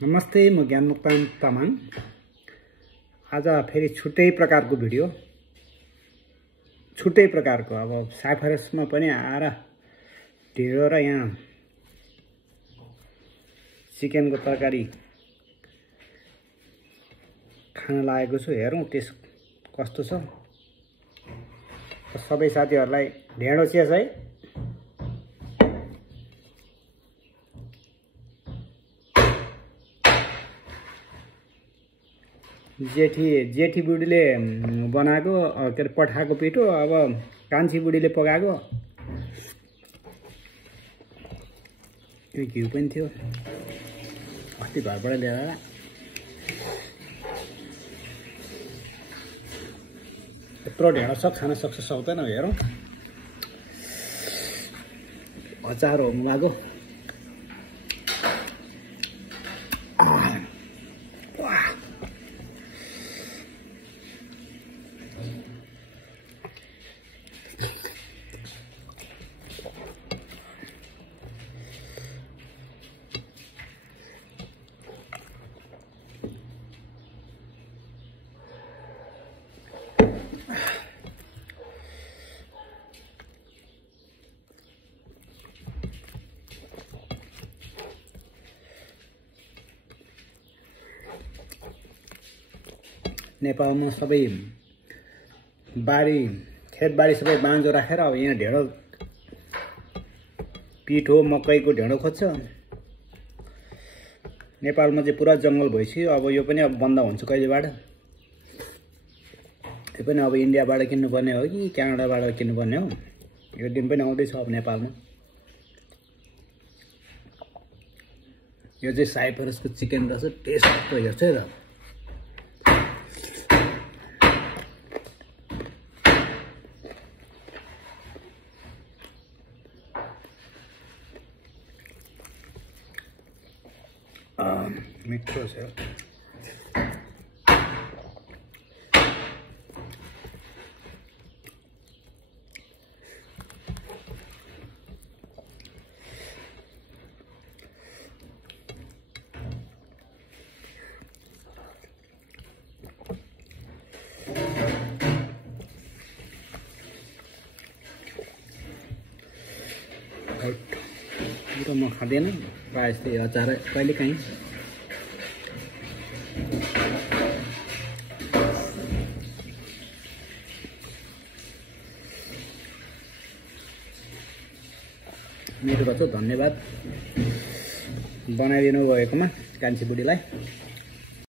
नमस्ते, म ज्ञानमुक्तान तामाङ। आज फेरि छुट्टै प्रकारको भिडियो, छुट्टै प्रकारको। अब साइफरसमा पनि आएर ढेँडो र यहाँ चिकनको तरकारी खान लागेको छु। हेरौँ टेस्ट कस्तो छ। सबै साथीहरूलाई ढेँडो चियास है। जेठी बुढीले बनाएको के अरे पठाएको पिठो, अब कान्छी बुढीले पकाएको। यो घिउ पनि थियो अस्ति घरबाट ल्याएर। यत्रो ढेँडो छ, खान सक्छ सक्दैन हेरौँ। अचार हो मुलाको। नेपालमा सबै बारी खेतबारी सबै बाँझो राखेर अब यहाँ ढेँडो पिठो मकैको ढेँडो खोज्छ। नेपालमा चाहिँ पुरा जङ्गल भइसक्यो। अब यो पनि अब बन्द हुन्छ कहिलेबाट। यो पनि अब इन्डियाबाट किन्नुपर्ने हो कि क्यानाडाबाट किन्नुपर्ने हो। यो दिन पनि आउँदैछ अब नेपालमा। यो चाहिँ साइप्रसको चिकन रहेछ। टेस्ट कस्तो हेर्छ है त। मिठो छ। म खाँदैन प्रायः जस्तै अचार कहिलेकाहीँ। मिठो रहेछ। धन्यवाद बनाइदिनु भएकोमा कान्छी बुढीलाई।